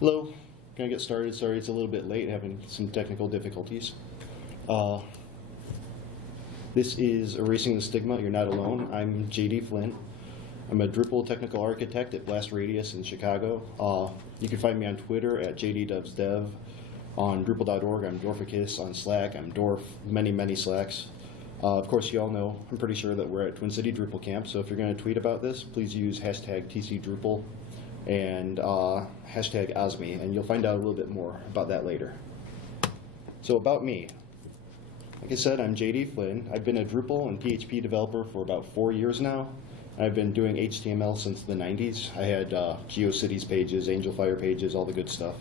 Hello, gonna get started. Sorry it's a little bit late, having some technical difficulties. This is Erasing the Stigma, You're Not Alone. I'm JD Flynn. I'm a Drupal technical architect at Blast Radius in Chicago. You can find me on Twitter at JDDubsDev. On Drupal.org, I'm Dorficus. On Slack, I'm Dorf, many Slacks. Of course, you all know, I'm pretty sure that we're at Twin City Drupal Camp, so if you're going to tweet about this, please use hashtag TCDrupal and hashtag OSME, and you'll find out a little bit more about that later. So about me. Like I said, I'm JD Flynn. I've been a Drupal and PHP developer for about 4 years now. I've been doing HTML since the 90s. I had GeoCities pages, Angel Fire pages, all the good stuff.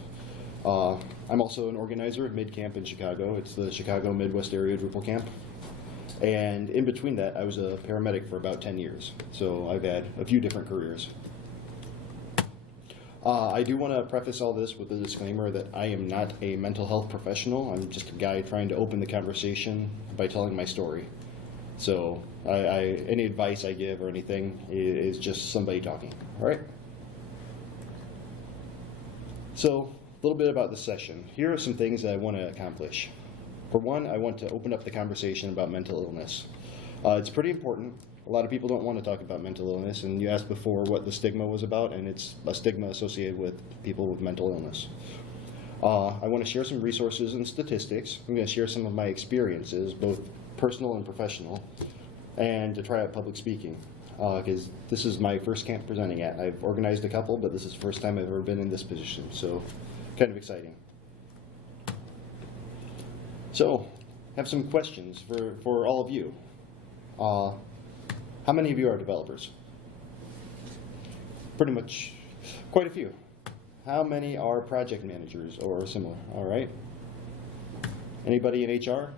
I'm also an organizer of MidCamp in Chicago. It's the Chicago Midwest Area Drupal Camp. And in between that, I was a paramedic for about 10 years. So I've had a few different careers. I do want to preface all this with a disclaimer that I am not a mental health professional. I'm just a guy trying to open the conversation by telling my story. So any advice I give or anything is just somebody talking, all right? So a little bit about the session. Here are some things that I want to accomplish. For one, I want to open up the conversation about mental illness. It's pretty important. A lot of people don't want to talk about mental illness, and you asked before what the stigma was about, and it's a stigma associated with people with mental illness. I want to share some resources and statistics. I'm going to share some of my experiences, both personal and professional, and to try out public speaking, because this is my first camp presenting at. I've organized a couple, but this is the first time I've ever been in this position, so kind of exciting. So, I have some questions for all of you. How many of you are developers? Pretty much quite a few. How many are project managers or similar? All right. Anybody in HR?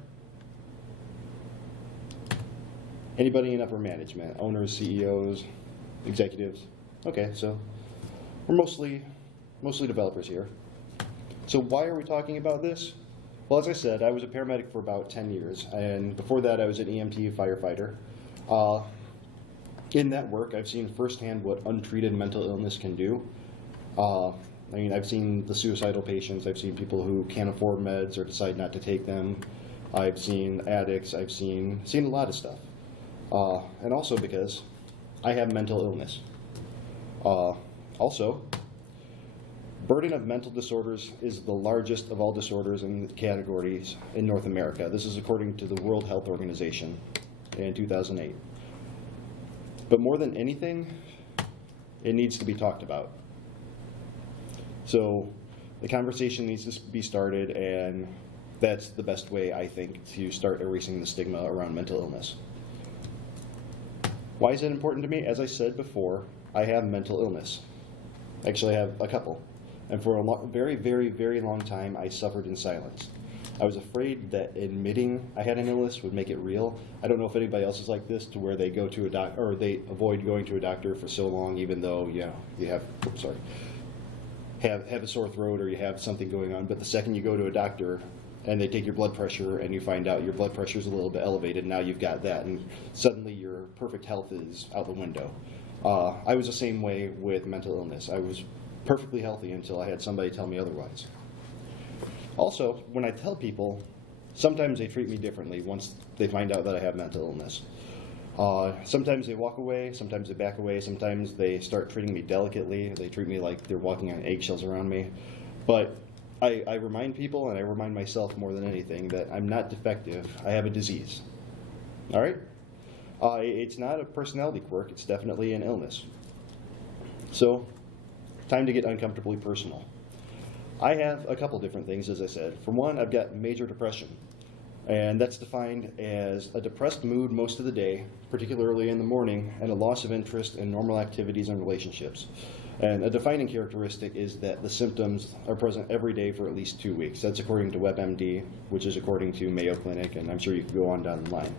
Anybody in upper management? Owners, CEOs, executives? Okay, so we're mostly developers here. So why are we talking about this? Well, as I said, I was a paramedic for about 10 years, and before that I was an EMT firefighter. In that work, I've seen firsthand what untreated mental illness can do. I've seen the suicidal patients, I've seen people who can't afford meds or decide not to take them. I've seen addicts, I've seen a lot of stuff. And also because I have mental illness. Also, burden of mental disorders is the largest of all disorders and categories in North America. This is according to the World Health Organization in 2008. But more than anything, it needs to be talked about. So the conversation needs to be started, and that's the best way, I think, to start erasing the stigma around mental illness. Why is it important to me? As I said before, I have mental illness. Actually, I have a couple. And for a very long time, I suffered in silence. I was afraid that admitting I had an illness would make it real. I don't know if anybody else is like this, to where they go to a doctor, or they avoid going to a doctor for so long, even though you have a sore throat or you have something going on. But the second you go to a doctor and they take your blood pressure and you find out your blood pressure is a little bit elevated, now you've got that, and suddenly your perfect health is out the window. I was the same way with mental illness. I was perfectly healthy until I had somebody tell me otherwise. Also, when I tell people, sometimes they treat me differently once they find out that I have mental illness. Sometimes they walk away, sometimes they back away, sometimes they start treating me delicately. They treat me like they're walking on eggshells around me. But I remind people, and I remind myself more than anything, that I'm not defective. I have a disease. All right? It's not a personality quirk. It's definitely an illness. So, time to get uncomfortably personal. I have a couple different things, as I said. For one, I've got major depression, and that's defined as a depressed mood most of the day, particularly in the morning, and a loss of interest in normal activities and relationships. And a defining characteristic is that the symptoms are present every day for at least 2 weeks. That's according to WebMD, which is according to Mayo Clinic, and I'm sure you can go on down the line.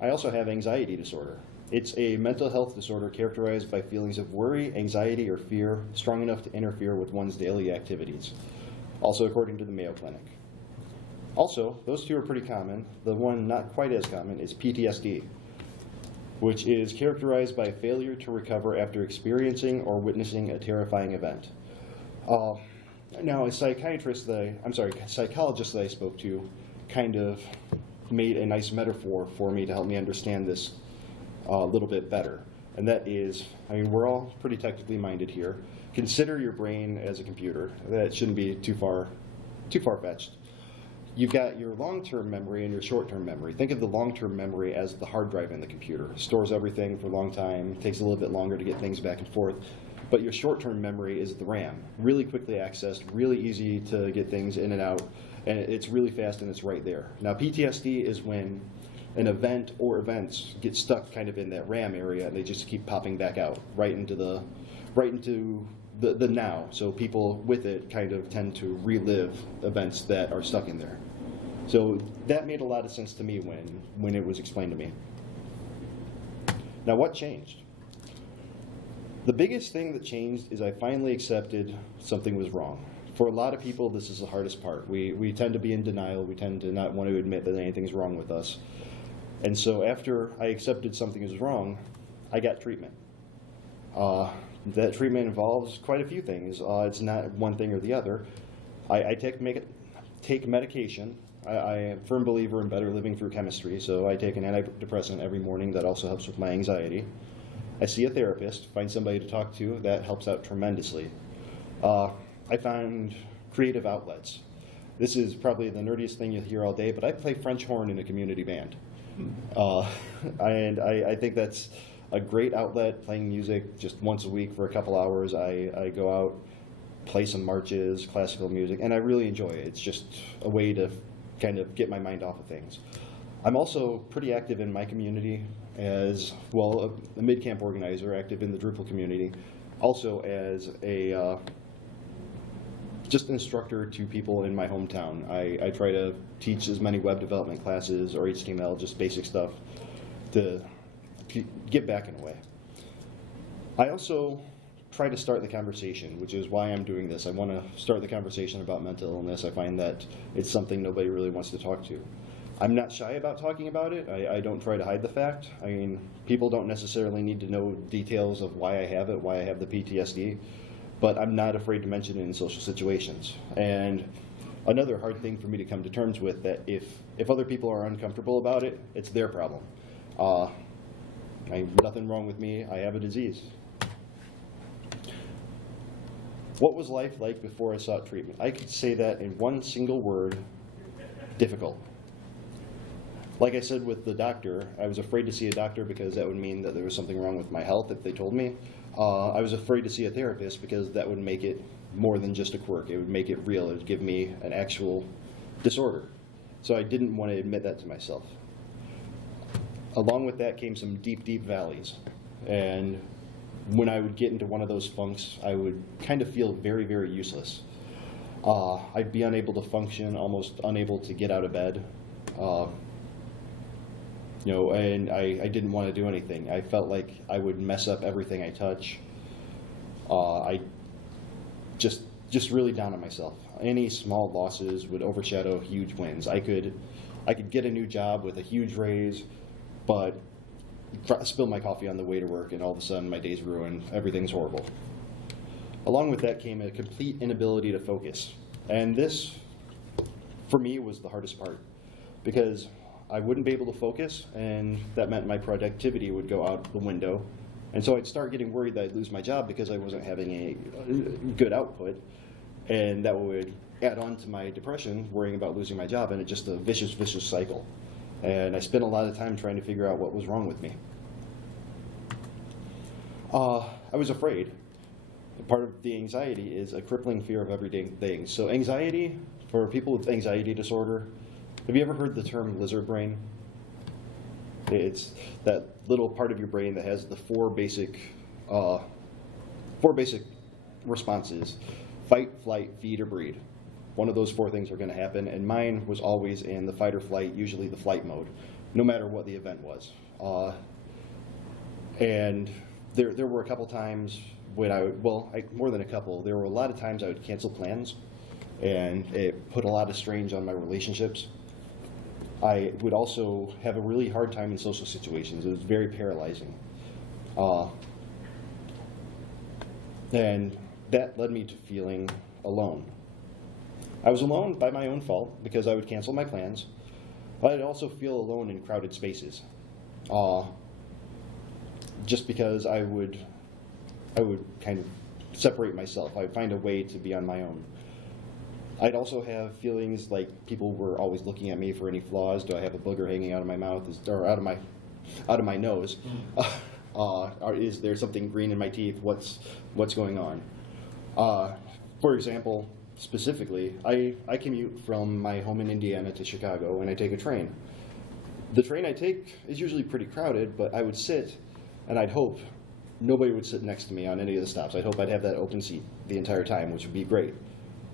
I also have anxiety disorder. It's a mental health disorder characterized by feelings of worry, anxiety, or fear strong enough to interfere with one's daily activities, also according to the Mayo Clinic. Also, those two are pretty common. The one not quite as common is PTSD, which is characterized by failure to recover after experiencing or witnessing a terrifying event. Now, a psychologist that I spoke to kind of made a nice metaphor for me to help me understand this a little bit better. And that is, I mean, we're all pretty technically minded here. Consider your brain as a computer. That shouldn't be too far-fetched. You've got your long-term memory and your short-term memory. Think of the long-term memory as the hard drive in the computer. It stores everything for a long time, takes a little bit longer to get things back and forth. But your short-term memory is the RAM. Really quickly accessed, really easy to get things in and out, and it's really fast and it's right there. Now, PTSD is when an event or events get stuck kind of in that RAM area and they just keep popping back out right into the now. So people with it kind of tend to relive events that are stuck in there. So that made a lot of sense to me when it was explained to me. Now, what changed? The biggest thing that changed is I finally accepted something was wrong. For a lot of people, this is the hardest part. We tend to be in denial. We tend to not want to admit that anything's wrong with us. And so after I accepted something was wrong, I got treatment. That treatment involves quite a few things. It's not one thing or the other. I take medication. I am a firm believer in better living through chemistry, so I take an antidepressant every morning that also helps with my anxiety. I see a therapist, find somebody to talk to. That helps out tremendously. I found creative outlets. This is probably the nerdiest thing you'll hear all day, but I play French horn in a community band. And I think that's a great outlet, playing music just once a week for a couple hours. I go out, play some marches, classical music, and I really enjoy it. It's just a way to kind of get my mind off of things. I'm also pretty active in my community as, well, a mid-camp organizer, active in the Drupal community, also as a just an instructor to people in my hometown. I try to teach as many web development classes or HTML, just basic stuff, to give back in a way. I also try to start the conversation, which is why I'm doing this. I want to start the conversation about mental illness. I find that it's something nobody really wants to talk to. I'm not shy about talking about it. I don't try to hide the fact. I mean, people don't necessarily need to know details of why I have it, why I have the PTSD, but I'm not afraid to mention it in social situations. And another hard thing for me to come to terms with, that if other people are uncomfortable about it, it's their problem. Nothing wrong with me. I have a disease. What was life like before I sought treatment? I could say that in one single word: difficult. Like I said with the doctor, I was afraid to see a doctor because that would mean that there was something wrong with my health if they told me. I was afraid to see a therapist because that would make it more than just a quirk. It would make it real. It would give me an actual disorder. So I didn't want to admit that to myself. Along with that came some deep, deep valleys. And when I would get into one of those funks, I would kind of feel very, very useless. I'd be unable to function, almost unable to get out of bed. And I didn't want to do anything. I felt like I would mess up everything I touch. I just really down on myself. Any small losses would overshadow huge wins. I could get a new job with a huge raise, but spill my coffee on the way to work, and all of a sudden my day's ruined. Everything's horrible. Along with that came a complete inability to focus. And this, for me, was the hardest part, because I wouldn't be able to focus, and that meant my productivity would go out the window. And so I'd start getting worried that I'd lose my job because I wasn't having a good output, and that would add on to my depression, worrying about losing my job, and it's just a vicious, vicious cycle. And I spent a lot of time trying to figure out what was wrong with me. I was afraid. Part of the anxiety is a crippling fear of everyday things. So anxiety, for people with anxiety disorder, have you ever heard the term lizard brain? It's that little part of your brain that has the four basic responses: fight, flight, feed, or breed. One of those four things are going to happen, and mine was always in the fight or flight, usually the flight mode, no matter what the event was. And there were a couple times when more than a couple, there were a lot of times I would cancel plans, and it put a lot of strain on my relationships. I would also have a really hard time in social situations. It was very paralyzing. And that led me to feeling alone. I was alone by my own fault because I would cancel my plans, but I'd also feel alone in crowded spaces. Just because I would kind of separate myself. I'd find a way to be on my own. I'd also have feelings like people were always looking at me for any flaws. Do I have a booger hanging out of my mouth, or out of my nose? Or is there something green in my teeth? What's going on? For example, specifically, I commute from my home in Indiana to Chicago, and I take a train. The train I take is usually pretty crowded, but I would sit, and I'd hope nobody would sit next to me on any of the stops. I'd hope I'd have that open seat the entire time, which would be great.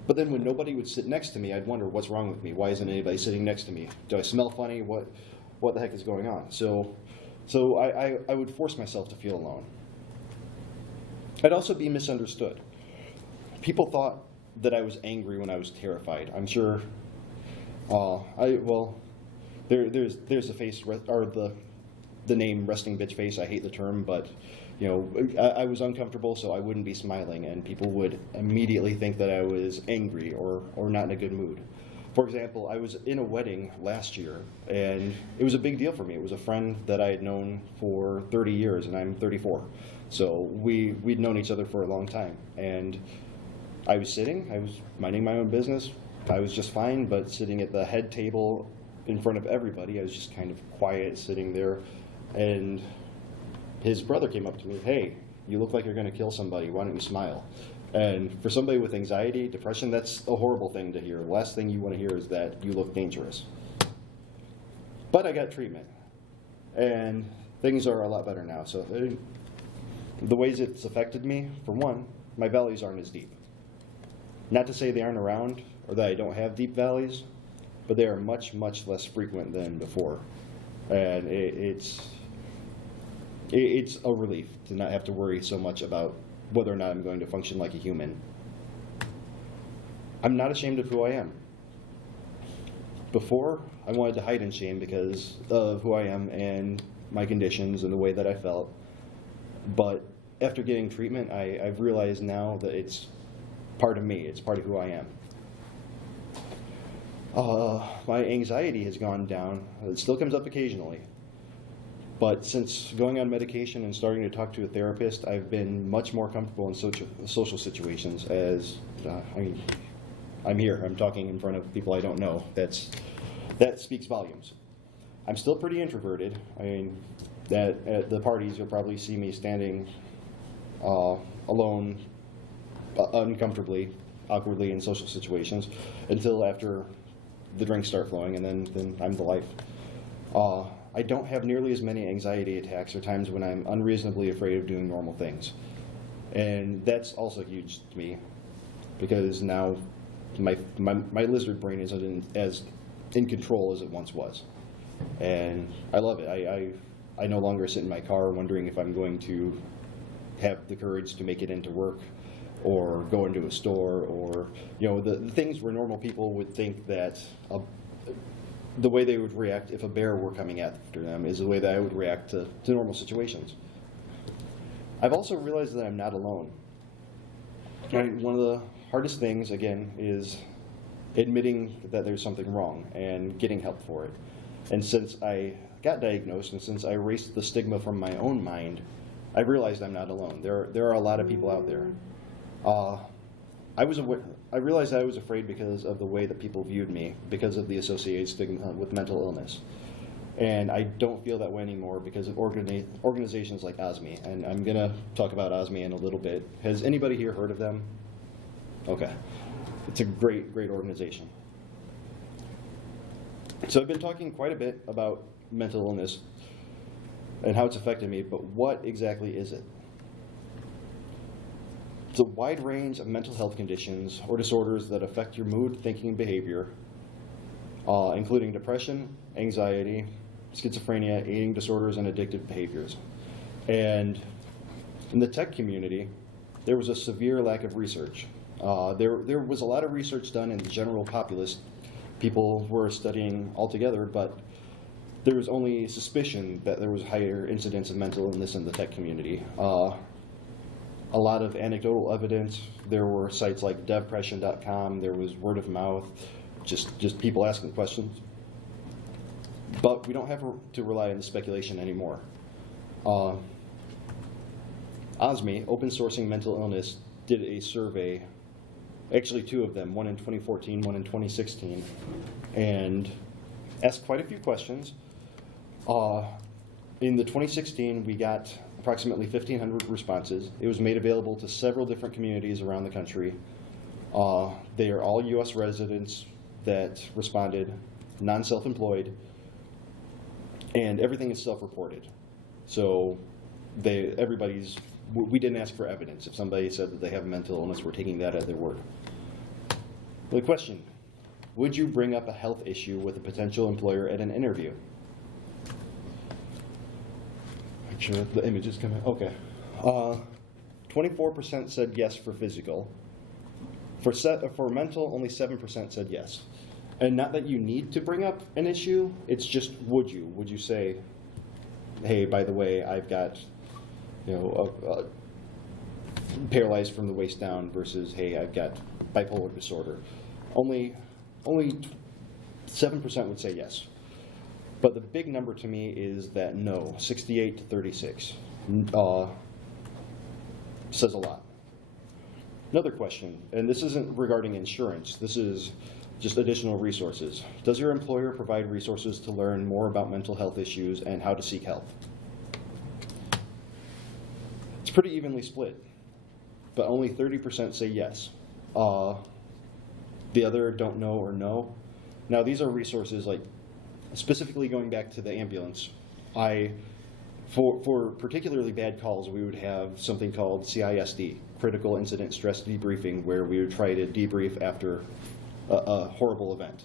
But then when nobody would sit next to me, I'd wonder what's wrong with me. Why isn't anybody sitting next to me? Do I smell funny? What the heck is going on? So I would force myself to feel alone. I'd also be misunderstood. People thought that I was angry when I was terrified. I'm sure. There's the face, or the name resting bitch face. I hate the term, but I was uncomfortable, so I wouldn't be smiling, and people would immediately think that I was angry or not in a good mood. For example, I was in a wedding last year, and it was a big deal for me. It was a friend that I had known for 30 years, and I'm 34. So we'd known each other for a long time. And I was minding my own business. I was just fine, but sitting at the head table in front of everybody, I was just kind of quiet, sitting there, and his brother came up to me, "Hey, you look like you're going to kill somebody. Why don't you smile?" And for somebody with anxiety, depression, that's a horrible thing to hear. The last thing you want to hear is that you look dangerous. But I got treatment, and things are a lot better now. So the ways it's affected me, for one, my valleys aren't as deep. Not to say they aren't around or that I don't have deep valleys, but they are much, much less frequent than before. And it's a relief to not have to worry so much about whether or not I'm going to function like a human. I'm not ashamed of who I am. Before, I wanted to hide in shame because of who I am and my conditions and the way that I felt. But after getting treatment, I've realized now that it's part of me. It's part of who I am. My anxiety has gone down. It still comes up occasionally. But since going on medication and starting to talk to a therapist, I've been much more comfortable in social situations. I'm here. I'm talking in front of people I don't know. That speaks volumes. I'm still pretty introverted. That at the parties you'll probably see me standing alone, uncomfortably, awkwardly in social situations until after the drinks start flowing, and then I'm the life. I don't have nearly as many anxiety attacks or times when I'm unreasonably afraid of doing normal things. And that's also huge to me because now my lizard brain isn't as in control as it once was. And I love it. I no longer sit in my car wondering if I'm going to have the courage to make it into work or go into a store, or the things where normal people would think that the way they would react if a bear were coming after them is the way that I would react to normal situations. I've also realized that I'm not alone. One of the hardest things, again, is admitting that there's something wrong and getting help for it. And since I got diagnosed and since I erased the stigma from my own mind, I realized I'm not alone. There are a lot of people out there. I realized I was afraid because of the way that people viewed me, because of the associated stigma with mental illness. And I don't feel that way anymore because of organizations like OSME. And I'm going to talk about OSME in a little bit. Has anybody here heard of them? Okay. It's a great, great organization. So I've been talking quite a bit about mental illness and how it's affected me, but what exactly is it? It's a wide range of mental health conditions or disorders that affect your mood, thinking, and behavior, including depression, anxiety, schizophrenia, eating disorders, and addictive behaviors. And in the tech community, there was a severe lack of research. There was a lot of research done in the general populace. People were studying altogether, but there was only suspicion that there was higher incidence of mental illness in the tech community. a lot of anecdotal evidence. There were sites like devpression.com, there was word of mouth, just people asking questions. But we don't have to rely on the speculation anymore. OSME, Open Sourcing Mental Illness, did a survey, actually two of them, one in 2014, one in 2016, and asked quite a few questions. In the 2016, we got approximately 1,500 responses. It was made available to several different communities around the country. They are all US residents that responded, non-self-employed, and everything is self-reported. So we didn't ask for evidence. If somebody said that they have a mental illness, we're taking that at their word. The question, would you bring up a health issue with a potential employer at an interview? Make sure the image is coming. Okay. 24% said yes for physical. For mental, only 7% said yes. And not that you need to bring up an issue, it's just would you? Would you say, hey, by the way, I've got, paralyzed from the waist down versus, hey, I've got bipolar disorder. Only 7% would say yes. But the big number to me is that no, 68 to 36. Says a lot. Another question, and this isn't regarding insurance, this is just additional resources. Does your employer provide resources to learn more about mental health issues and how to seek help? It's pretty evenly split, but only 30% say yes. The other don't know or no. Now these are resources like, specifically going back to the ambulance, for particularly bad calls, we would have something called CISD, Critical Incident Stress Debriefing, where we would try to debrief after a horrible event.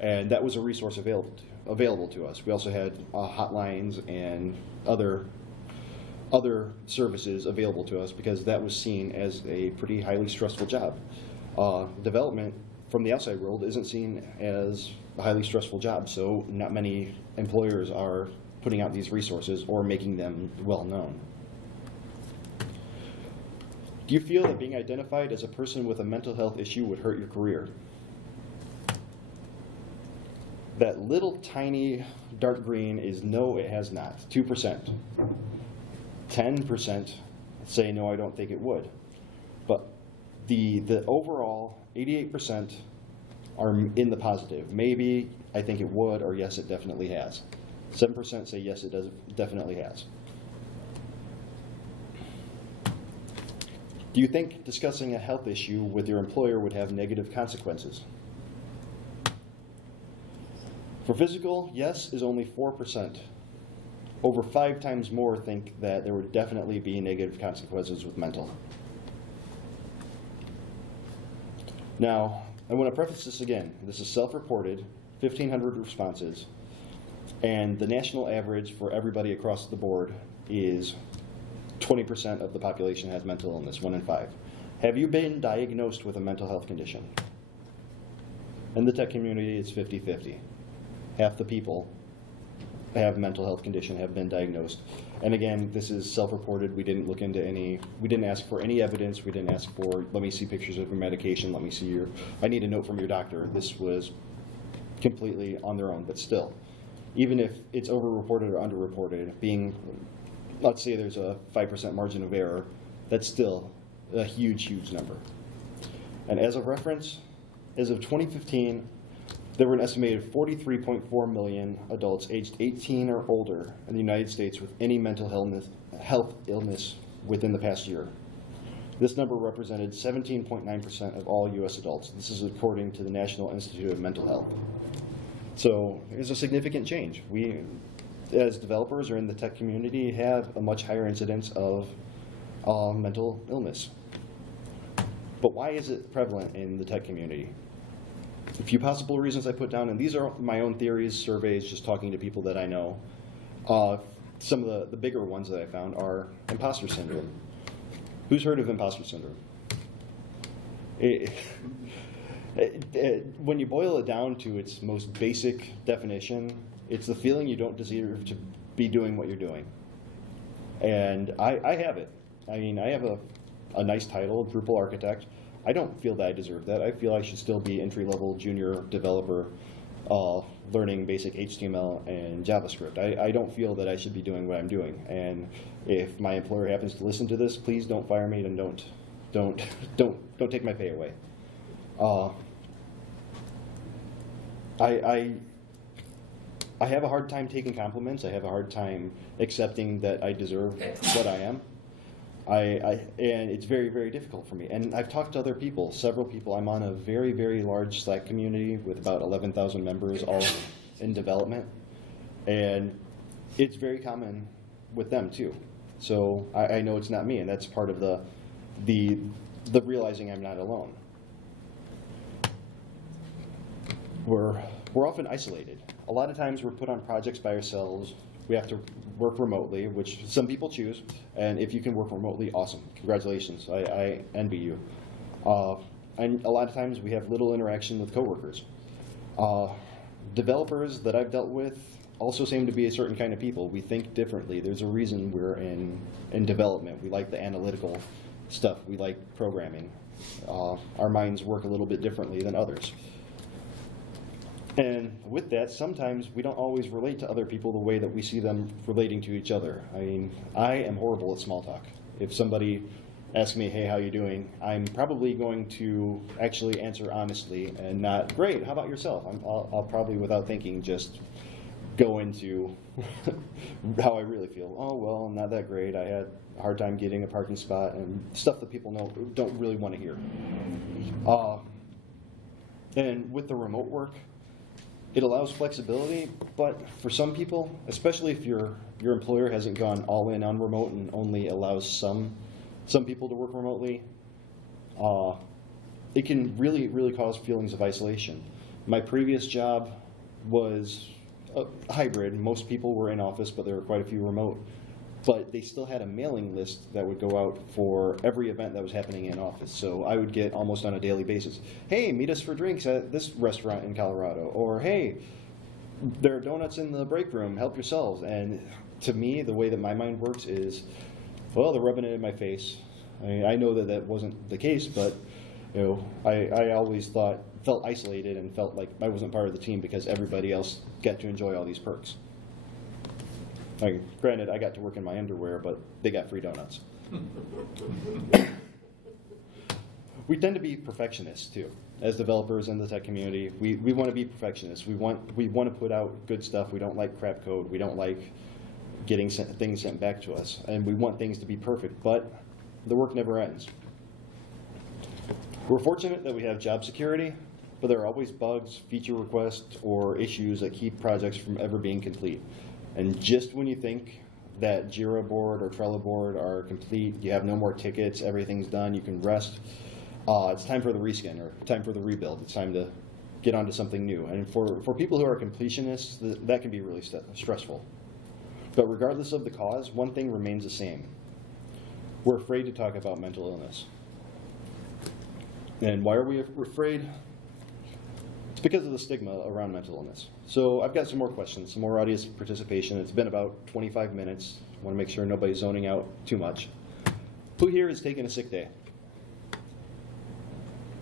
And that was a resource available to us. We also had hotlines and other services available to us because that was seen as a pretty highly stressful job. Development from the outside world isn't seen as a highly stressful job, so not many employers are putting out these resources or making them well known. Do you feel that being identified as a person with a mental health issue would hurt your career? That little tiny dark green is no, it has not, 2%. 10% say no, I don't think it would. But the overall 88% are in the positive. Maybe, I think it would, or yes, it definitely has. 7% say yes, it definitely has. Do you think discussing a health issue with your employer would have negative consequences? For physical, yes is only 4%. Over 5 times more think that there would definitely be negative consequences with mental. Now, I want to preface this again. This is self-reported, 1,500 responses, and the national average for everybody across the board is 20% of the population has mental illness, 1 in 5. Have you been diagnosed with a mental health condition? In the tech community, it's 50-50. Half the people have mental health condition, have been diagnosed. And again, this is self-reported. We didn't look into we didn't ask for any evidence. We didn't ask for, let me see pictures of your medication, let me see I need a note from your doctor. This was completely on their own, but still, even if it's over-reported or under-reported, let's say there's a 5% margin of error, that's still a huge, huge number. And as of reference, as of 2015, there were an estimated 43.4 million adults aged 18 or older in the United States with any mental health illness within the past year. This number represented 17.9% of all U.S. adults. This is according to the National Institute of Mental Health. So there's a significant change. We, as developers or in the tech community, have a much higher incidence of mental illness. But why is it prevalent in the tech community? A few possible reasons I put down, and these are my own theories, surveys, just talking to people that I know. Some of the bigger ones that I found are imposter syndrome. Who's heard of imposter syndrome? When you boil it down to its most basic definition, it's the feeling you don't deserve to be doing what you're doing. And I have it. I mean, I have a nice title, Drupal architect. I don't feel that I deserve that. I feel I should still be entry-level junior developer learning basic HTML and JavaScript. I don't feel that I should be doing what I'm doing. And if my employer happens to listen to this, please don't fire me and don't take my pay away. I have a hard time taking compliments. I have a hard time accepting that I deserve what I am. And it's very, very difficult for me. And I've talked to other people, several people. I'm on a very, very large Slack community with about 11,000 members, all in development. And it's very common with them too. So I know it's not me, and that's part of the realizing I'm not alone. We're often isolated. A lot of times we're put on projects by ourselves. We have to work remotely, which some people choose. And if you can work remotely, awesome. Congratulations. I envy you. And a lot of times we have little interaction with coworkers. Developers that I've dealt with also seem to be a certain kind of people. We think differently. There's a reason we're in development. We like the analytical stuff. We like programming. Our minds work a little bit differently than others. And with that, sometimes we don't always relate to other people the way that we see them relating to each other. I mean, I am horrible at small talk. If somebody asks me, hey, how you doing? I'm probably going to actually answer honestly and not, great, how about yourself? I'll probably, without thinking, just go into how I really feel. Oh, well, not that great. I had a hard time getting a parking spot, and stuff that people don't really want to hear. And with the remote work, it allows flexibility, but for some people, especially if your employer hasn't gone all in on remote and only allows some people to work remotely, it can really, really cause feelings of isolation. My previous job was a hybrid. Most people were in office, but there were quite a few remote. But they still had a mailing list that would go out for every event that was happening in office. So I would get almost on a daily basis, hey, meet us for drinks at this restaurant in Colorado. Or, hey, there are donuts in the break room, help yourselves. And to me, the way that my mind works is, well, they're rubbing it in my face. I mean, I know that wasn't the case, but I always felt isolated and felt like I wasn't part of the team because everybody else got to enjoy all these perks. Granted, I got to work in my underwear, but they got free donuts. We tend to be perfectionists too. As developers in the tech community, we want to be perfectionists. We want to put out good stuff. We don't like crap code. We don't like getting things sent back to us. And we want things to be perfect, but the work never ends. We're fortunate that we have job security, but there are always bugs, feature requests, or issues that keep projects from ever being complete. And just when you think that Jira board or Trello board are complete, you have no more tickets, everything's done, you can rest, it's time for the reskin or time for the rebuild. It's time to get onto something new. And for people who are completionists, that can be really stressful. But regardless of the cause, one thing remains the same. We're afraid to talk about mental illness. And why are we afraid? It's because of the stigma around mental illness. So I've got some more questions, some more audience participation. It's been about 25 minutes. I want to make sure nobody's zoning out too much. Who here has taken a sick day?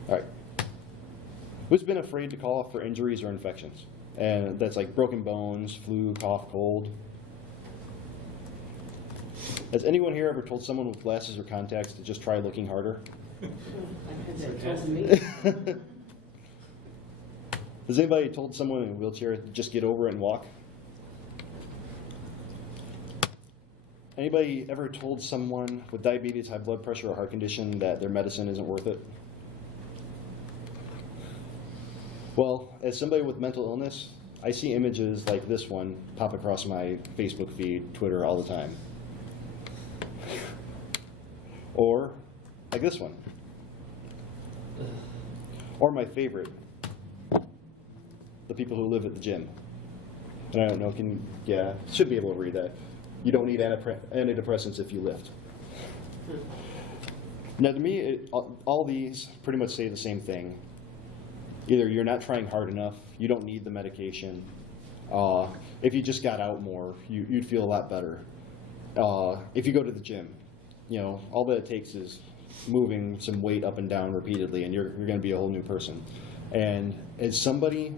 All right. Who's been afraid to call off for injuries or infections? And that's like broken bones, flu, cough, cold. Has anyone here ever told someone with glasses or contacts to just try looking harder? Has anybody told someone in a wheelchair to just get over it and walk? Anybody ever told someone with diabetes, high blood pressure, or heart condition that their medicine isn't worth it? Well, as somebody with mental illness, I see images like this one pop across my Facebook feed, Twitter all the time. Or like this one. Or my favorite, the people who live at the gym. And I don't know, should be able to read that. You don't need antidepressants if you lift. Now to me, all these pretty much say the same thing. Either you're not trying hard enough, you don't need the medication. If you just got out more, you'd feel a lot better. If you go to the gym, all that it takes is moving some weight up and down repeatedly, and you're going to be a whole new person. And as somebody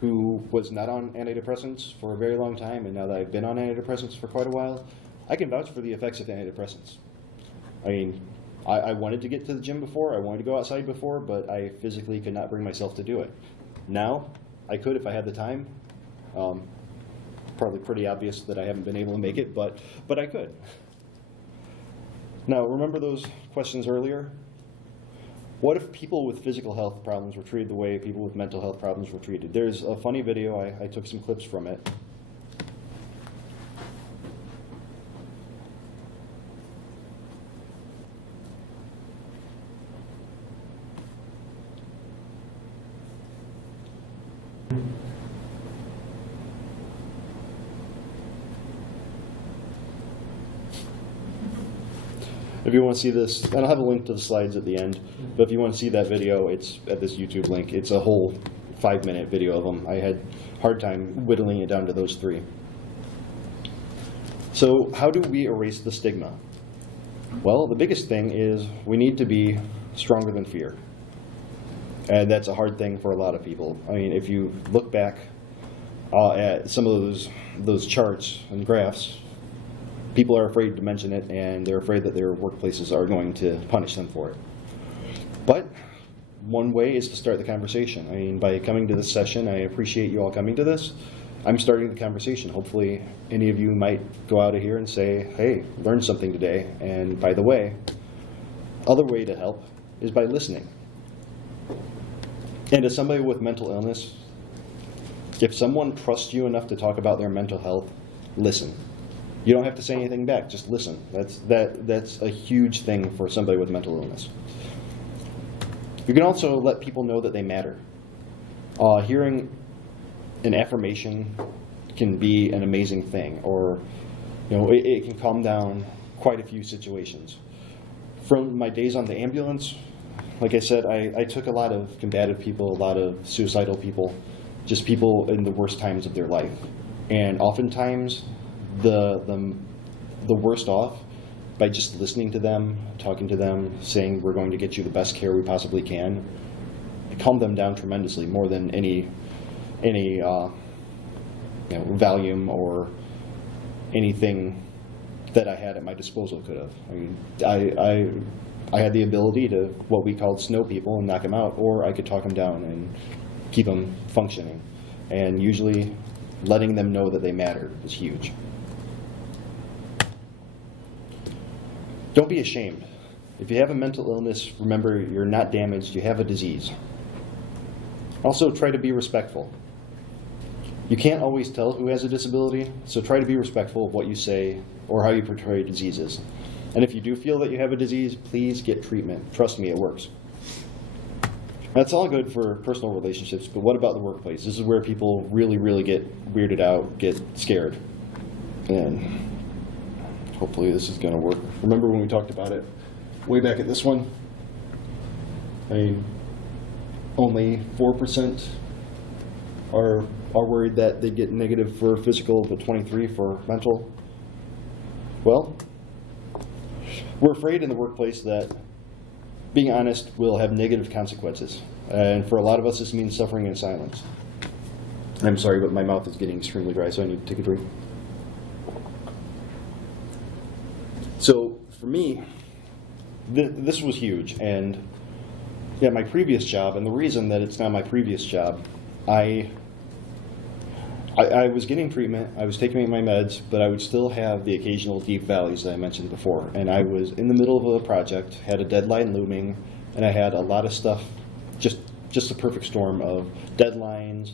who was not on antidepressants for a very long time, and now that I've been on antidepressants for quite a while, I can vouch for the effects of antidepressants. I mean, I wanted to get to the gym before, I wanted to go outside before, but I physically could not bring myself to do it. Now, I could if I had the time. Probably pretty obvious that I haven't been able to make it, but I could. Now, remember those questions earlier? What if people with physical health problems were treated the way people with mental health problems were treated? There's a funny video, I took some clips from it. If you want to see this, and I'll have a link to the slides at the end, but if you want to see that video, it's at this YouTube link. It's a whole 5-minute video of them. I had a hard time whittling it down to those 3. So how do we erase the stigma? Well, the biggest thing is we need to be stronger than fear. And that's a hard thing for a lot of people. I mean, if you look back at some of those charts and graphs, people are afraid to mention it, and they're afraid that their workplaces are going to punish them for it. But one way is to start the conversation. I mean, by coming to this session, I appreciate you all coming to this. I'm starting the conversation. Hopefully, any of you might go out of here and say, hey, learned something today. And by the way, other way to help is by listening. And as somebody with mental illness, if someone trusts you enough to talk about their mental health, listen. You don't have to say anything back, just listen. That's a huge thing for somebody with mental illness. You can also let people know that they matter. Hearing an affirmation can be an amazing thing, or it can calm down quite a few situations. From my days on the ambulance, like I said, I took a lot of combative people, a lot of suicidal people, just people in the worst times of their life. And oftentimes, the worst off by just listening to them, talking to them, saying we're going to get you the best care we possibly can. It calmed them down tremendously, more than any Valium or anything that I had at my disposal could have. I mean, I had the ability to what we called snow people and knock them out, or I could talk them down and keep them functioning. And usually letting them know that they mattered was huge. Don't be ashamed. If you have a mental illness, remember you're not damaged, you have a disease. Also, try to be respectful. You can't always tell who has a disability, so try to be respectful of what you say or how you portray diseases. And if you do feel that you have a disease, please get treatment. Trust me, it works. That's all good for personal relationships, but what about the workplace? This is where people really, really get weirded out, get scared. And hopefully this is going to work. Remember when we talked about it way back at this one? I mean, only 4% are worried that they get negative for physical, but 23% for mental. Well, we're afraid in the workplace that being honest will have negative consequences. And for a lot of us, this means suffering in silence. I'm sorry, but my mouth is getting extremely dry, so I need to take a drink. So for me, this was huge. And yeah, my previous job, and the reason that it's not my previous job, I was getting treatment, I was taking my meds, but I would still have the occasional deep valleys that I mentioned before. And I was in the middle of a project, had a deadline looming, and I had a lot of stuff, just a perfect storm of deadlines,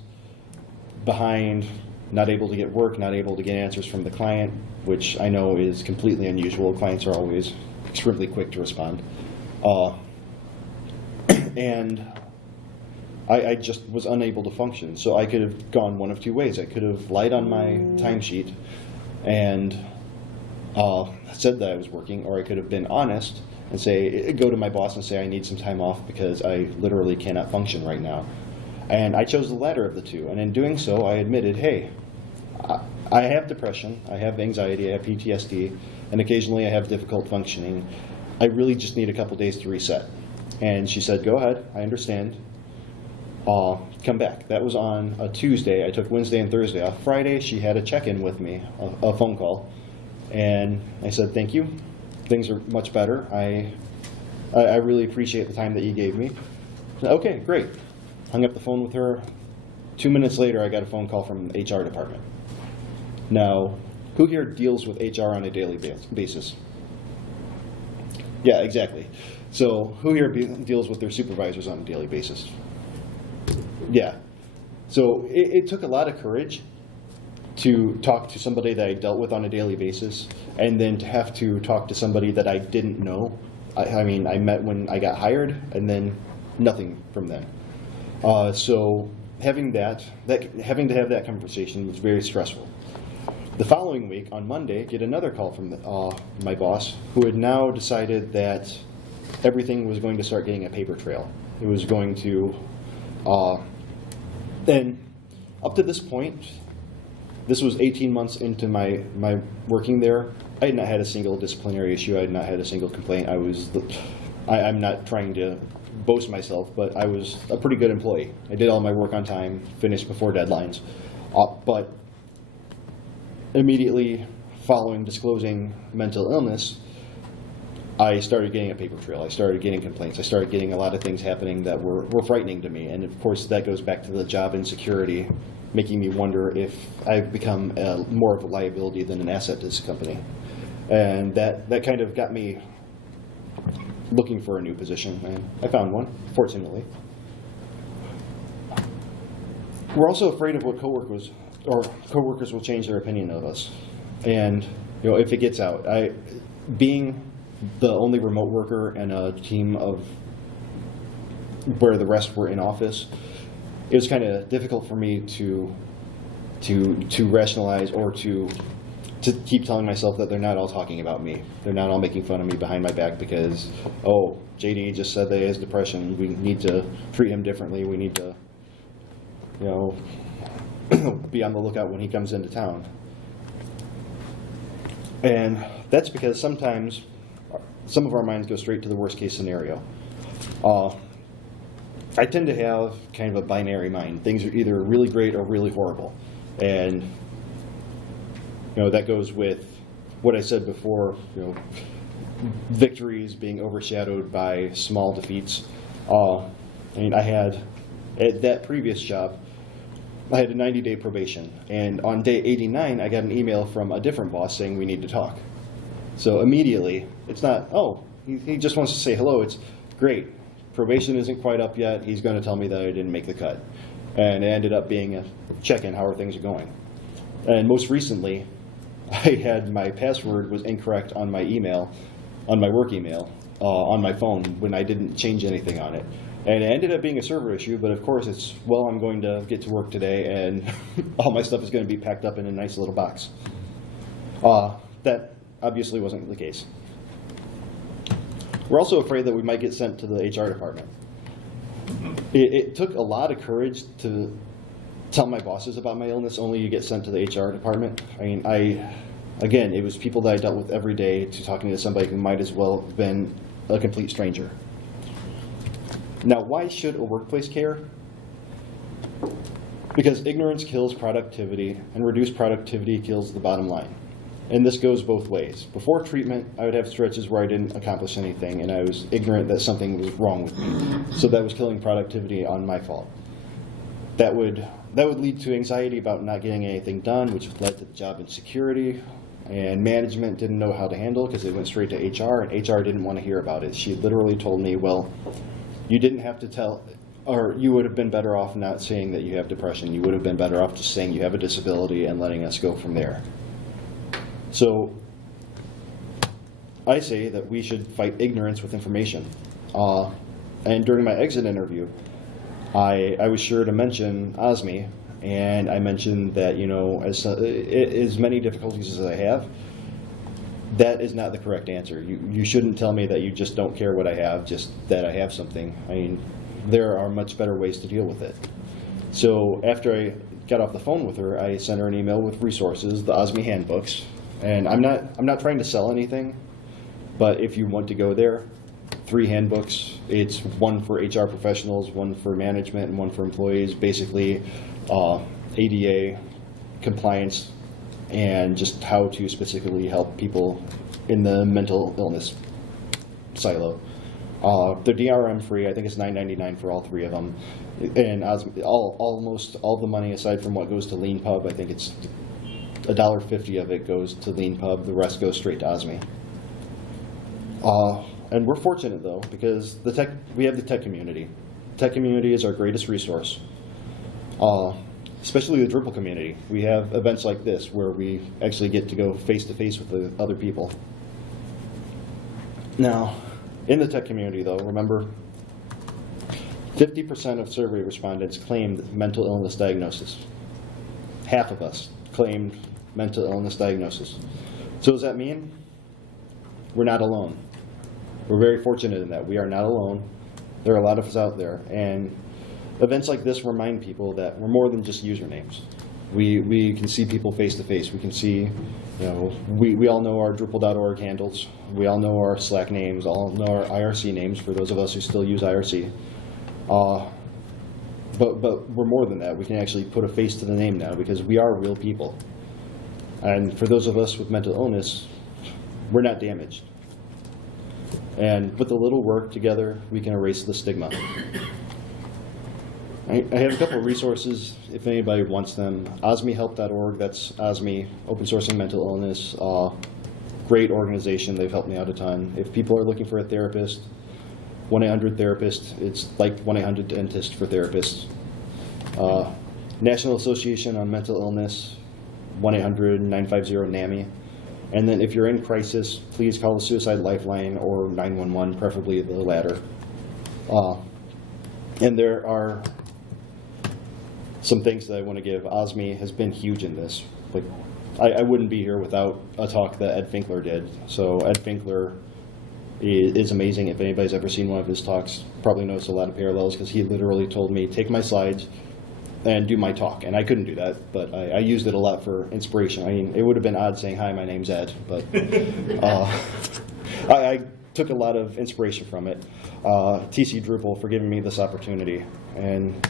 behind, not able to get work, not able to get answers from the client, which I know is completely unusual. Clients are always extremely quick to respond. And I just was unable to function. So I could have gone one of two ways. I could have lied on my timesheet and said that I was working, or I could have been honest and go to my boss and say I need some time off because I literally cannot function right now. And I chose the latter of the two. And in doing so, I admitted, hey, I have depression, I have anxiety, I have PTSD, and occasionally I have difficult functioning. I really just need a couple days to reset. And she said, go ahead, I understand. Come back. That was on a Tuesday. I took Wednesday and Thursday off. Friday, she had a check-in with me, a phone call. And I said, thank you. Things are much better. I really appreciate the time that you gave me. Okay, great. Hung up the phone with her. 2 minutes later, I got a phone call from the HR department. Now, who here deals with HR on a daily basis? Yeah, exactly. So who here deals with their supervisors on a daily basis? Yeah. So it took a lot of courage to talk to somebody that I dealt with on a daily basis, and then to have to talk to somebody that I didn't know. I mean, I met when I got hired, and then nothing from then. So having to have that conversation was very stressful. The following week, on Monday, get another call from my boss, who had now decided that everything was going to start getting a paper trail. It was going to, and up to this point, this was 18 months into my working there. I had not had a single disciplinary issue. I had not had a single complaint. I'm not trying to boast myself, but I was a pretty good employee. I did all my work on time, finished before deadlines. But immediately following disclosing mental illness, I started getting a paper trail. I started getting complaints. I started getting a lot of things happening that were frightening to me. And of course, that goes back to the job insecurity, making me wonder if I've become more of a liability than an asset to this company. And that kind of got me looking for a new position, and I found one, fortunately. We're also afraid of what coworkers will change their opinion of us. And if it gets out, being the only remote worker and a team of where the rest were in office, it was kind of difficult for me to rationalize or to keep telling myself that they're not all talking about me. They're not all making fun of me behind my back because, oh, JD just said that he has depression. We need to treat him differently. We need to, be on the lookout when he comes into town. And that's because sometimes some of our minds go straight to the worst case scenario. I tend to have kind of a binary mind. Things are either really great or really horrible. And that goes with what I said before, victories being overshadowed by small defeats. I had, at that previous job, I had a 90-day probation. And on day 89, I got an email from a different boss saying we need to talk. So immediately, it's not, oh, he just wants to say hello. It's great. Probation isn't quite up yet. He's going to tell me that I didn't make the cut. And it ended up being a check-in, how are things going? And most recently, I had my password was incorrect on my email, on my work email, on my phone when I didn't change anything on it. And it ended up being a server issue, but of course it's, well, I'm going to get to work today and all my stuff is going to be packed up in a nice little box. That obviously wasn't the case. We're also afraid that we might get sent to the HR department. It took a lot of courage to tell my bosses about my illness, only to get sent to the HR department. Again, it was people that I dealt with every day to talking to somebody who might as well have been a complete stranger. Now, why should a workplace care? Because ignorance kills productivity, and reduced productivity kills the bottom line. And this goes both ways. Before treatment, I would have stretches where I didn't accomplish anything, and I was ignorant that something was wrong with me. So that was killing productivity on my fault. That would lead to anxiety about not getting anything done, which led to the job insecurity, and management didn't know how to handle it because they went straight to HR, and HR didn't want to hear about it. She literally told me, well, you didn't have to tell, or you would have been better off not saying that you have depression. You would have been better off just saying you have a disability and letting us go from there. So I say that we should fight ignorance with information. And during my exit interview, I was sure to mention OSME, and I mentioned that, as many difficulties as I have, that is not the correct answer. You shouldn't tell me that you just don't care what I have, just that I have something. There are much better ways to deal with it. So after I got off the phone with her, I sent her an email with resources, the OSME handbooks, and I'm not trying to sell anything. But if you want to go there, 3 handbooks. It's one for HR professionals, one for management, and one for employees. Basically, ADA, compliance, and just how to specifically help people in the mental illness silo. They're DRM free. I think it's $9.99 for all 3 of them. And almost all the money, aside from what goes to Lean Pub, I think it's $1.50 of it goes to Lean Pub. The rest goes straight to OSME. And we're fortunate, though, because we have the tech community. Tech community is our greatest resource, especially the Drupal community. We have events like this where we actually get to go face-to-face with the other people. Now, in the tech community, though, remember, 50% of survey respondents claimed mental illness diagnosis. Half of us claimed mental illness diagnosis. So does that mean we're not alone? We're very fortunate in that we are not alone. There are a lot of us out there, and events like this remind people that we're more than just usernames. We can see people face to face. We can see, we all know our Drupal.org handles. We all know our Slack names. All know our IRC names for those of us who still use IRC. But we're more than that. We can actually put a face to the name now because we are real people. And for those of us with mental illness, we're not damaged. And with a little work together, we can erase the stigma. I have a couple of resources if anybody wants them. OSMEhelp.org, that's OSME, Open Sourcing Mental Illness. Great organization, they've helped me out a ton. If people are looking for a therapist, 1-800-THERAPIST, it's like 1-800-DENTIST for therapists. National Association on Mental Illness, 1-800-950-NAMI. And then if you're in crisis, please call the Suicide Lifeline or 911, preferably the latter. And there are some things that I want to give. OSME has been huge in this. Like, I wouldn't be here without a talk that Ed Finkler did. So Ed Finkler is amazing. If anybody's ever seen one of his talks, probably noticed a lot of parallels because he literally told me, take my slides and do my talk. And I couldn't do that, but I used it a lot for inspiration. I mean, it would have been odd saying, hi, my name's Ed, but I took a lot of inspiration from it. TC Drupal for giving me this opportunity. And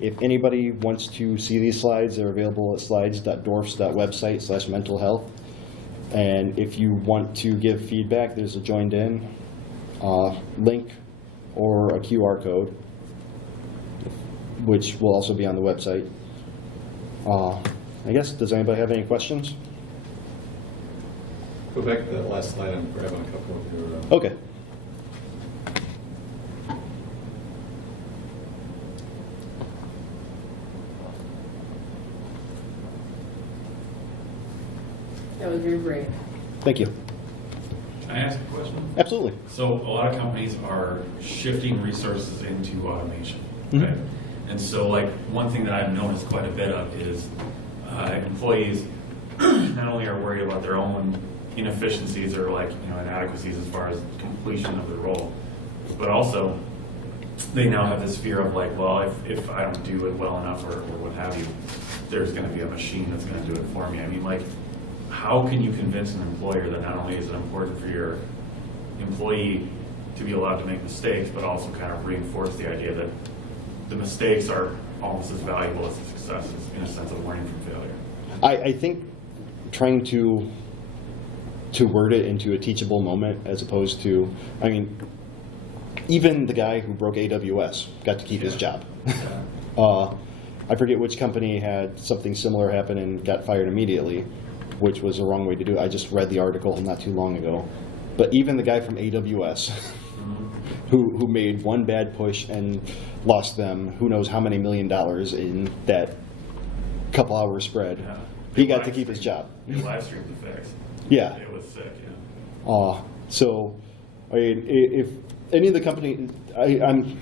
if anybody wants to see these slides, they're available at slides.dorfs.website/mentalhealth. And if you want to give feedback, there's a joined in link or a QR code, which will also be on the website. I guess, does anybody have any questions? Go back to that last slide and grab on a couple of your... Okay. That was very great. Thank you. Can I ask a question? Absolutely. So a lot of companies are shifting resources into automation, Mm-hmm. right? And so like one thing that I've noticed quite a bit of is employees not only are worried about their own inefficiencies or like inadequacies as far as completion of the role, but also they now have this fear of like, well, if I don't do it well enough or what have you, there's going to be a machine that's going to do it for me. I mean, like, how can you convince an employer that not only is it important for your employee to be allowed to make mistakes, but also kind of reinforce the idea that the mistakes are almost as valuable as the successes in a sense of learning from failure? I think trying to word it into a teachable moment as opposed to, I mean, even the guy who broke AWS got to keep his job. I forget which company had something similar happen and got fired immediately, which was the wrong way to do it. I just read the article not too long ago. But even the guy from AWS, who made one bad push and lost them who knows how many $1 million in that couple hour spread, he got to keep his job. He live streamed the fix. Yeah. It was sick, yeah. So, I mean, if any of the company, I'm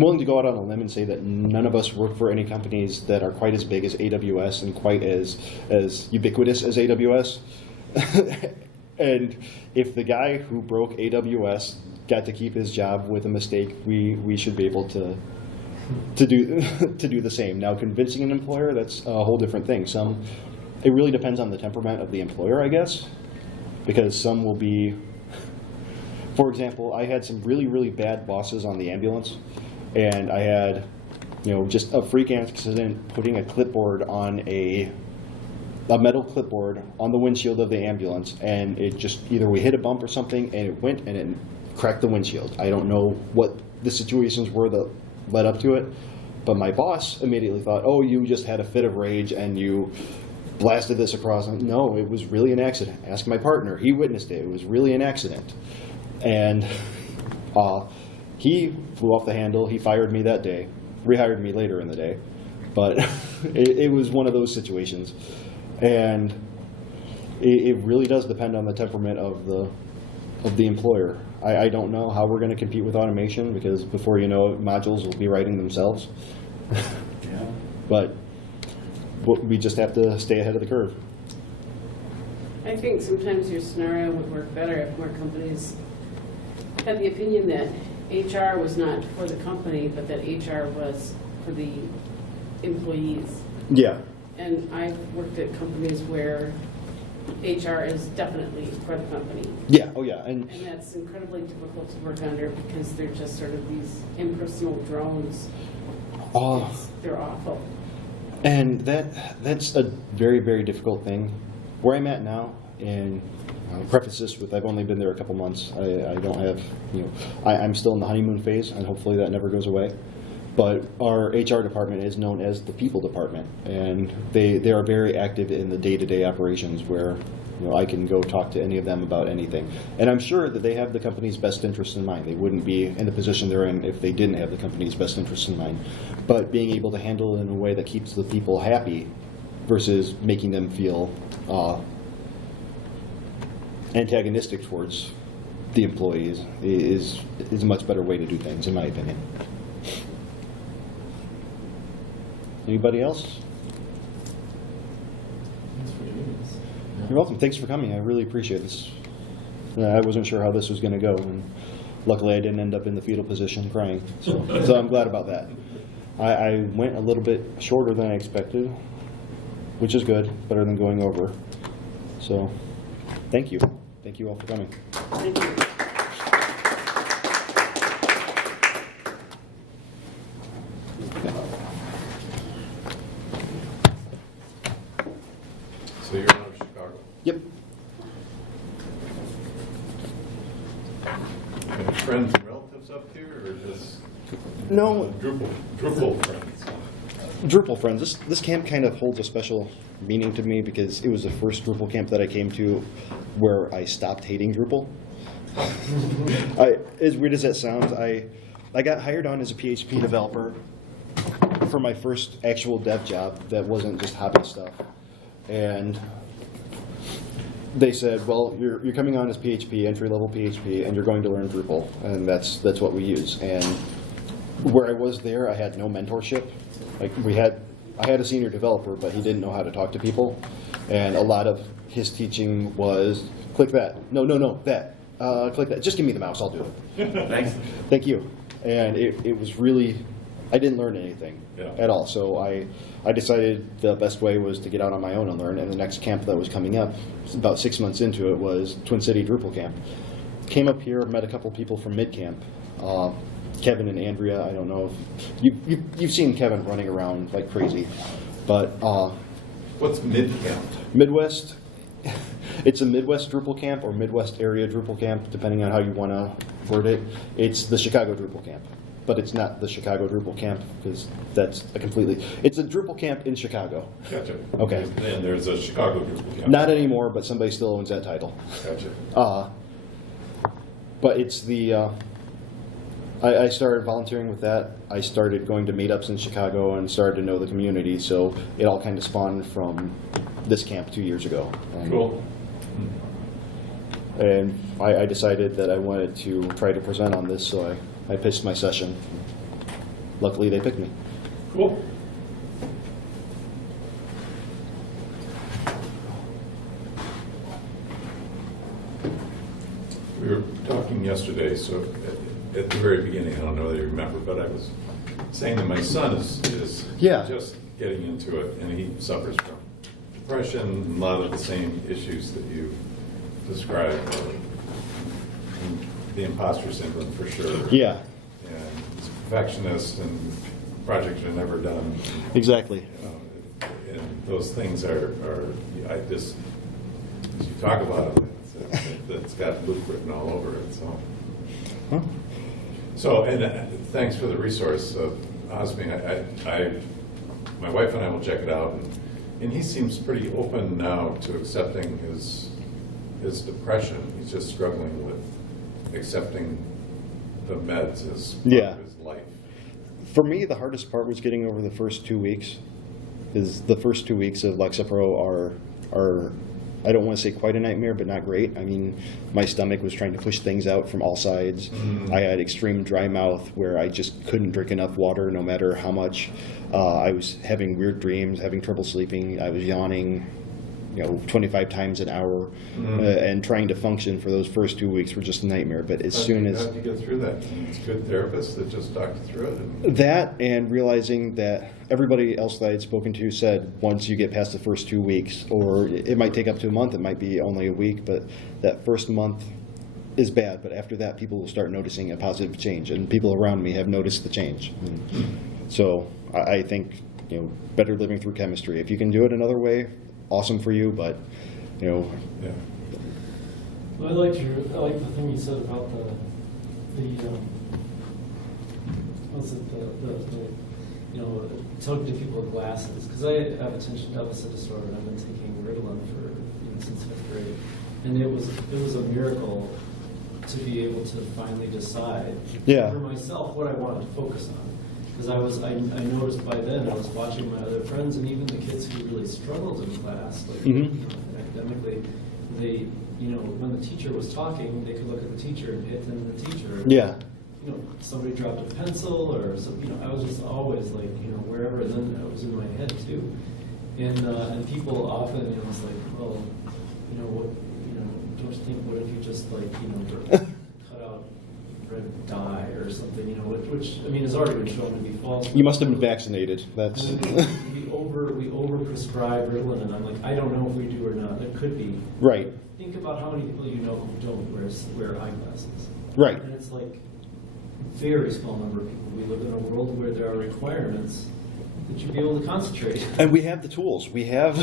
willing to go out on a limb and say that none of us work for any companies that are quite as big as AWS and quite as ubiquitous as AWS. And if the guy who broke AWS got to keep his job with a mistake, we should be able to do the same. Now, convincing an employer, that's a whole different thing. It really depends on the temperament of the employer, I guess, because some will be For example, I had some really, really bad bosses on the ambulance, and I had, just a freak accident putting a clipboard on a metal clipboard on the windshield of the ambulance, and it just, either we hit a bump or something, and it went and it cracked the windshield. I don't know what the situations were that led up to it, but my boss immediately thought, oh, you just had a fit of rage and you blasted this across. No, it was really an accident. Ask my partner. He witnessed it. It was really an accident. And he flew off the handle. He fired me that day, rehired me later in the day. But it was one of those situations. And it really does depend on the temperament of the employer. I don't know how we're going to compete with automation, because before you know it, modules will be writing themselves. Yeah. But we just have to stay ahead of the curve. I think sometimes your scenario would work better if more companies had the opinion that HR was not for the company, but that HR was for the employees. Yeah. And I've worked at companies where HR is definitely for the company. Yeah. Oh, yeah. And that's incredibly difficult to work under because they're just sort of these impersonal drones. They're awful. And that's a very, very difficult thing. Where I'm at now, and I'll preface this with I've only been there a couple months. I don't have, I'm still in the honeymoon phase, and hopefully that never goes away. But our HR department is known as the people department, and they are very active in the day-to-day operations where I can go talk to any of them about anything. And I'm sure that they have the company's best interest in mind. They wouldn't be in the position they're in if they didn't have the company's best interest in mind. But being able to handle it in a way that keeps the people happy versus making them feel antagonistic towards the employees is a much better way to do things, in my opinion. Anybody else? You're welcome. Thanks for coming. I really appreciate this. I wasn't sure how this was going to go, and luckily I didn't end up in the fetal position crying. So I'm glad about that. I went a little bit shorter than I expected, which is good, better than going over. So thank you. Thank you all for coming. Thank you. So you're out of Chicago. Yep. Any friends and relatives up here, or just No, Drupal friends? Drupal friends. This camp kind of holds a special meaning to me because it was the first Drupal camp that I came to where I stopped hating Drupal. As weird as that sounds, I got hired on as a PHP developer for my first actual dev job that wasn't just hobby stuff. And they said, well, you're coming on as PHP, entry-level PHP, and you're going to learn Drupal, and that's what we use. And where I was there, I had no mentorship. Like I had a senior developer, but he didn't know how to talk to people, and a lot of his teaching was click that, no, that, click that. Just give me the mouse, I'll do it. Thanks. Thank you. And it was really, I didn't learn anything at all. So I decided the best way was to get out on my own and learn. And the next camp that was coming up, about 6 months into it, was Twin City Drupal Camp. Came up here, met a couple people from mid-camp. Kevin and Andrea, I don't know if you've seen Kevin running around like crazy, but What's mid-camp? Midwest, it's a Midwest Drupal camp or Midwest area Drupal camp, depending on how you want to word it. It's the Chicago Drupal camp, but it's not the Chicago Drupal camp because that's it's a Drupal camp in Chicago. Gotcha. Okay. And there's a Chicago Drupal camp. Not anymore, but somebody still owns that title. Gotcha. But it's the, I started volunteering with that. I started going to meetups in Chicago and started to know the community, so it all kind of spawned from this camp 2 years ago. Cool. And I decided that I wanted to try to present on this, so I pitched my session. Luckily, they picked me. Cool. We were talking yesterday, so at the very beginning, I don't know whether you remember, but I was saying that my son is just getting into it, and he suffers from depression and a lot of the same issues that you described. the imposter syndrome for sure. Yeah, And he's a perfectionist, and projects are never done. exactly. And those things are I just, as you talk about it, it's got Luke written all over it, so. Huh? So, and thanks for the resource of Osming. My wife and I will check it out, and he seems pretty open now to accepting his depression. He's just struggling with accepting the meds as part Yeah. of his life. For me, the hardest part was getting over the first 2 weeks. The first 2 weeks of Lexapro are I don't want to say quite a nightmare, but not great. I mean, my stomach was trying to push things out from all sides. Mm-hmm. I had extreme dry mouth where I just couldn't drink enough water no matter how much. I was having weird dreams, having trouble sleeping. I was yawning, 25 times an hour, and trying to function for those first 2 weeks were just a nightmare. But as soon as How did you get through that? It's good therapists that just talk you through it. And that, and realizing that everybody else that I had spoken to said once you get past the first 2 weeks, or it might take up to a month, it might be only a week, but that first month is bad. But after that, people will start noticing a positive change, and people around me have noticed the change. So I think better living through chemistry. If you can do it another way, awesome for you. But yeah. Well, I like the thing you said about talking to people with glasses, because I have attention deficit disorder, and I've been taking Ritalin for since 5th grade, and it was a miracle to be able to finally decide for myself what I wanted to focus on. Because I noticed by then I was watching my other friends, and even the kids who really struggled in class, academically, they when the teacher was talking, they could look at the teacher and pay attention to the teacher. Yeah. Somebody dropped a pencil, or I was just always wherever, and then it was in my head too. And people often, it's like, well, what, don't you think, what if you just cut out red dye or something, which I mean has already been shown to be false. You must have been vaccinated. That's. we over prescribe Ritalin, and I'm like, I don't know if we do or not. It could be. Right. Think about how many people who don't wear eyeglasses. Right. And it's like very small number of people. We live in a world where there are requirements that you be able to concentrate. And we have the tools. We have,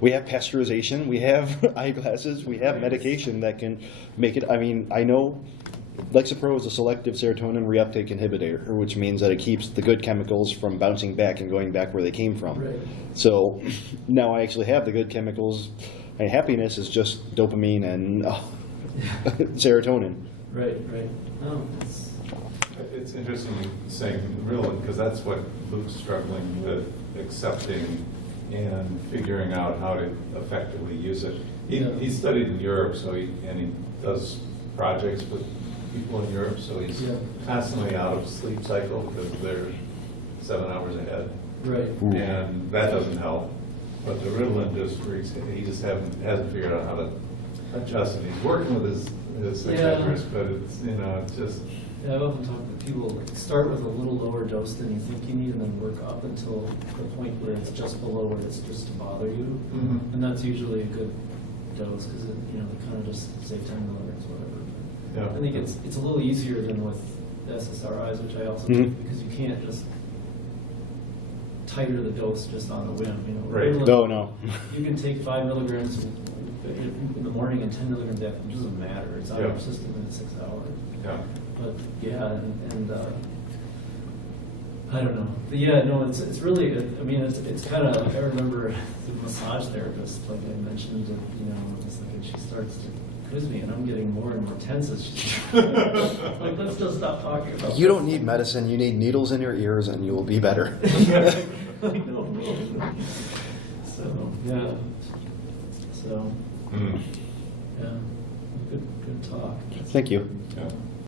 we have pasteurization, we have eyeglasses, we have medication that can make it. I mean, I know Lexapro is a selective serotonin reuptake inhibitor, which means that it keeps the good chemicals from bouncing back and going back where they came from. Right. So now I actually have the good chemicals. And happiness is just dopamine and serotonin. Right. Oh, It's interesting you saying Ritalin, because that's what Luke's struggling with, accepting and figuring out how to effectively use it. He studied in Europe, and he does projects with people in Europe, so he's constantly out of sleep cycle because they're 7 hours ahead. Right. And that doesn't help. But the Ritalin he just hasn't figured out how to adjust it. He's working with his psychiatrist, but it's just. Yeah, I've often talked to people, start with a little lower dose than you think you need, and then work up until the point where it's just below where it's just to bother you. Mm-hmm. And that's usually a good dose, because it kind of just say 10 milligrams, whatever. Yeah. I think it's a little easier than with the SSRIs, which I also Mhm. take, because you can't just tighter the dose just on a whim. Right. Ritalin, No. You can take 5 milligrams in the morning and 10 milligrams after. It doesn't matter. It's out of your system in 6 hours. Yeah. But and I don't know. But yeah, no, it's really. I mean, it's kind of. I remember the massage therapist, like I mentioned, it's like she starts to quiz me, and I'm getting more and more tense as she's like, let's just stop talking about. You don't need medicine. You need needles in your ears, and you will be better. Like, no. So yeah. So yeah, good talk. Thank you. Yeah.